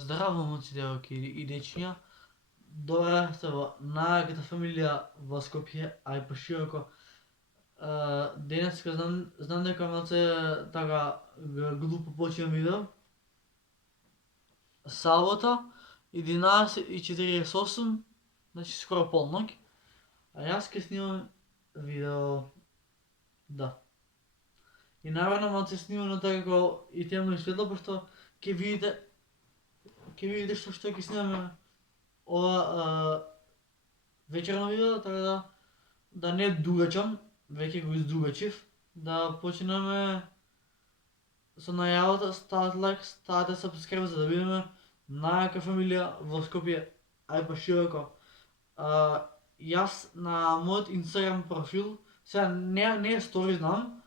Zdravo, momci, devojke i dečija. Добре сте во најаката фамилија во Скопје, а и пошироко. Денеска знам дека малце така глупо почнам видео. Сабота, 11:48, значи скоро полноќ. А јас ке снимам видео, да. И наврно малце снимано така како и темно и светло, пошто ќе видите што ќе снимаме ова вечерно видео, така да не дугачам, веќе го издугачив, да почнеме со најавата, ставате лайк, ставате сабскрайб за да бидеме најака фамилија во Скопје, а и пошироко. Јас на мојот Инстаграм профил, сега не е стори, знам,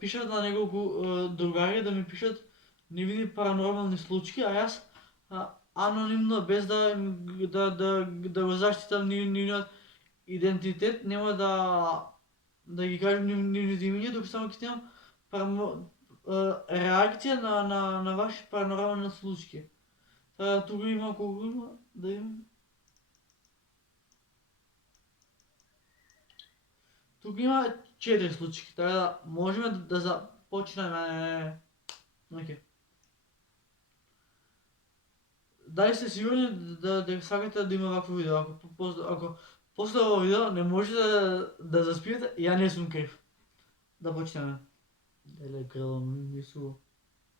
пишат на неколку другари да ми пишат невидни паранормални случаи, а јас анонимно, без да го заштитам нивниот идентитет, нема да ги кажам нивните имиња, туку само ќе снимам реакција на ваши паранормални случаи. Туку има колку има, да имам. Туку има 4 случаи, така да можеме да започнеме. Окей. Дали сте сигурни дека сакате да има вакво видео? Ако после ова видео не можете да заспиете, ја не сум крив. Да почнеме. Еле крило мису.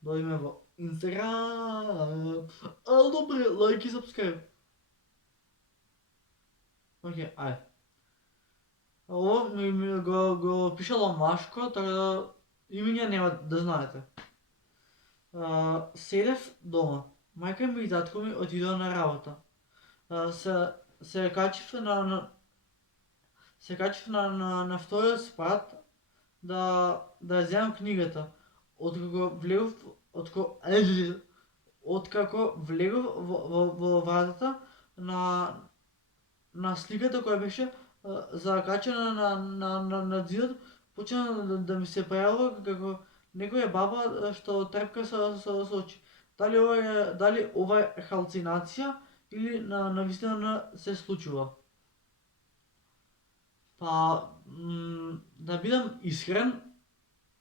Дојме во Инстаграм. Добре, лайк и сабскрайб. Окей, ајде. Ово ми го пишало машко, така да имиња нема да знаете. Седев дома. Мајка ми и татко ми отидоа на работа. Се качив на вториот спрат да ја земам книгата. Откако влегов во вратата на сликата која беше закачена на зидот, почна да ми се појавува како некоја баба што трепка со очи. Дали ова е халцинација или навистина се случува? Па, да бидам искрен,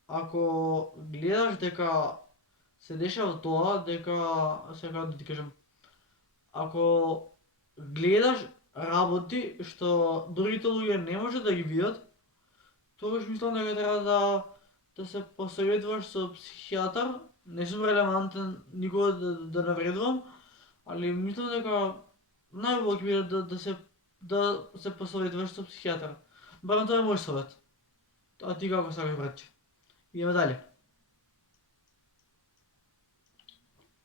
ако гледаш дека се дешава тоа, сега да ти кажам, ако гледаш работи што другите луѓе не може да ги видат, тогаш мислам дека треба да се посоветуваш со психијатар. Не сум релевантен никога да навредувам, али мислам дека најубаво ќе биде да се посоветуваш со психијатар. Барем тоа е мој совет. А ти како сакаш, братче? Идеме дале.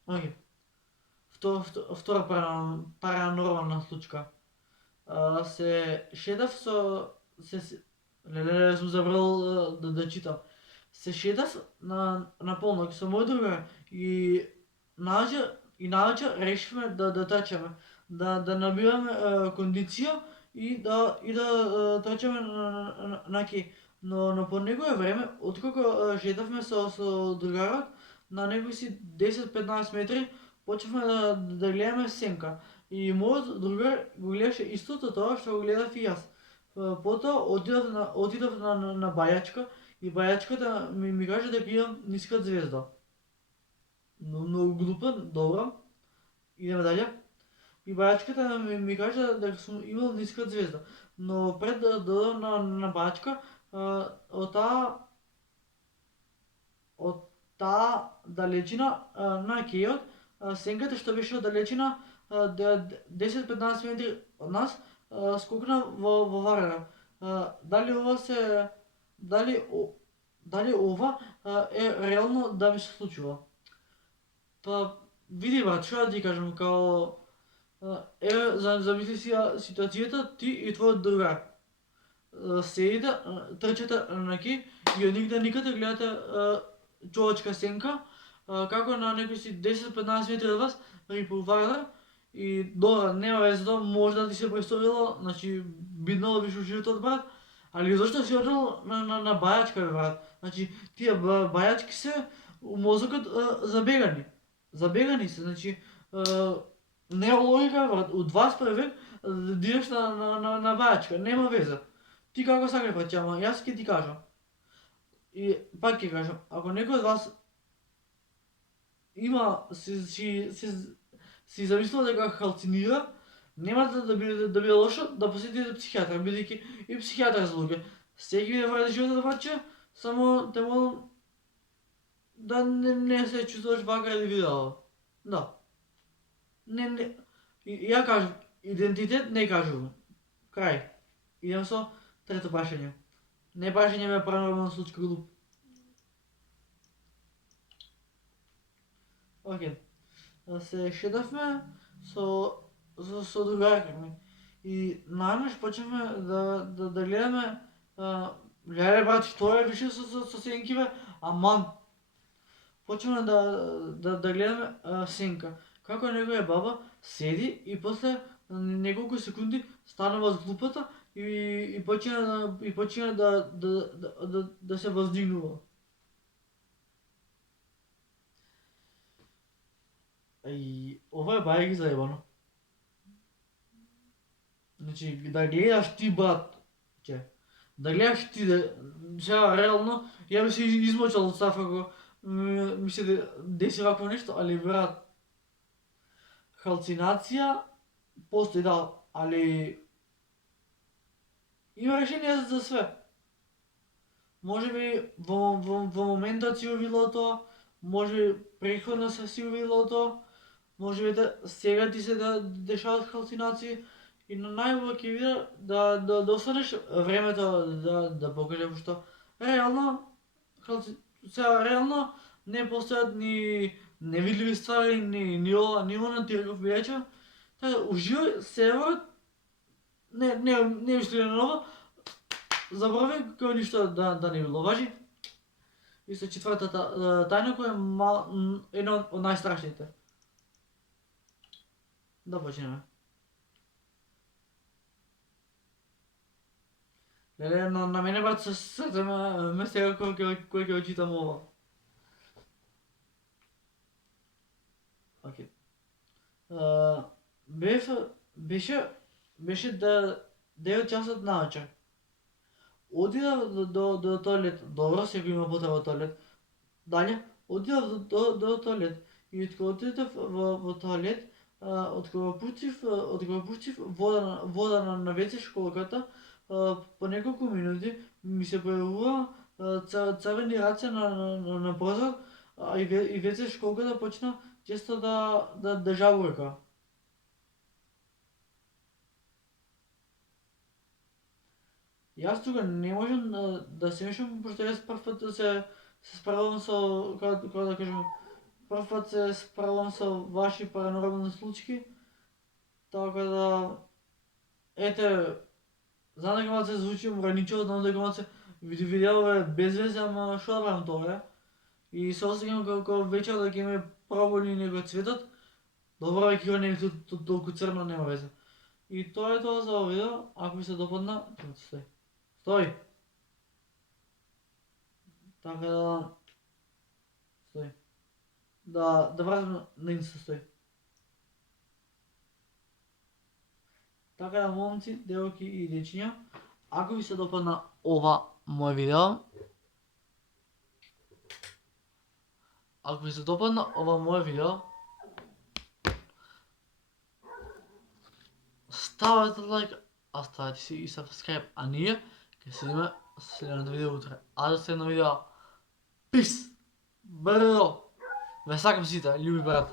Окей. Втора паранормална случка. Се шедав леле, сум забрал да читам. Се шедав на полноќ со мој другар и наоѓа решивме да трчаме, да набиваме кондиција и да трчаме на ки. Но по некое време, откако шетавме со другарот, на некои си 10-15 метри, почнавме да гледаме сенка. И мојот другар го гледаше истото тоа што го гледав и јас. Потоа отидов на бајачка и бајачката ми каже дека имам ниска звезда. Многу глупен, добро. Идеме дале. И бајачката ми каже дека сум имал ниска звезда. Но пред да додам на бајачка, од таа далечина на кејот, сенката што беше од далечина 10-15 метри од нас, скокна во варера. Дали ова е реално да ми се случува? Па, види брат, што да ти кажам, као замисли си ситуацијата, ти и твојот другар седите, трчате на ки и од никаде гледате човечка сенка, како на некои си 10-15 метри од вас, по варера. И добро, нема везе тоа, може да ти се представило, значи биднало биш ушивото од брат, али зашто си отрел на бајачка, брат? Значи, тие бајачки се у мозокот забегани. забегани се, значи нема логика брат, у 21 век да идеш на бајачка, нема веза. Ти како сакаш брат, ама јас ќе ти кажам. И пак ќе кажам, ако некој од вас има си замислува дека халцинира, нема да биде лошо да посетите психијатар, бидејќи и психијатар за луѓе. Секи ви вради животот братче, само те молам да не се чувствуваш вака или видео. Да. Не. Ја кажам, идентитет не кажувам. Крај. Идем со трето прашање. Не прашање ме паранормална случка глуп. Океј. Се шедавме со другарка ми. И најнаш почнавме да гледаме гледај брат, што е више со сенкиве, аман. Почнавме да гледаме сенка. Како некоја баба седи и после неколку секунди станува зглупата и почина да се воздигнува. И ова е бајаги заебано. Значи, да гледаш ти брат, да гледаш ти сега реално, ја би се измочал од стаф ако ми се деси вакво нешто, али брат, халцинација постои да, али има решение за све. Може би во моментот си увидело тоа, може би претходно си увидело тоа, може би сега ти се дешават халцинации и на најубаво ќе биде да останеш времето да покаже што реално сега реално не постојат ни невидливи ствари, ни ова, ни она, ти реков бијача. Така уживај, северот, не мисли на ново, забрави кој ништо да не било, важи? И со четвртата тајна која е една од најстрашните. Да почнеме. Леле, на мене брат се ме сега кој ќе очитам ова. Океј. Беше 9 часот наочар. Одидав до тоалет, добро, секој има потреба во тоалет. Далje, одидав до тоалет и кога отидов во тоалет, од кога пуштив вода на WC школката, по неколку минути ми се појавува црвени раце на прозор, и WC школката почна често да жабурка. Јас тука не можам да се мешам, пошто јас прв пат се справам со, како да кажем, прв пат се справам со ваши паранормални случаи, така да, ете, знам дека малце звучи ограничено, знам дека малце видео е без везе, ама шо да правам тоа е. И се осеќам како вечер да ќе ме проболи некој цветот, добро веќе го не е толку црно, нема везе. И тоа е тоа за ова видео, ако ви се допадна, стој. Така да, стој. Да вратим на инста, стој. Така да, момци, девојки и дечиња, ако ви се допадна ова моје видео, ставете лайк, оставете си и subscribe, а ние ќе се видиме следното видео утре. А до следно видео. Пис! Бро! Ве сакам сите, љуби брат.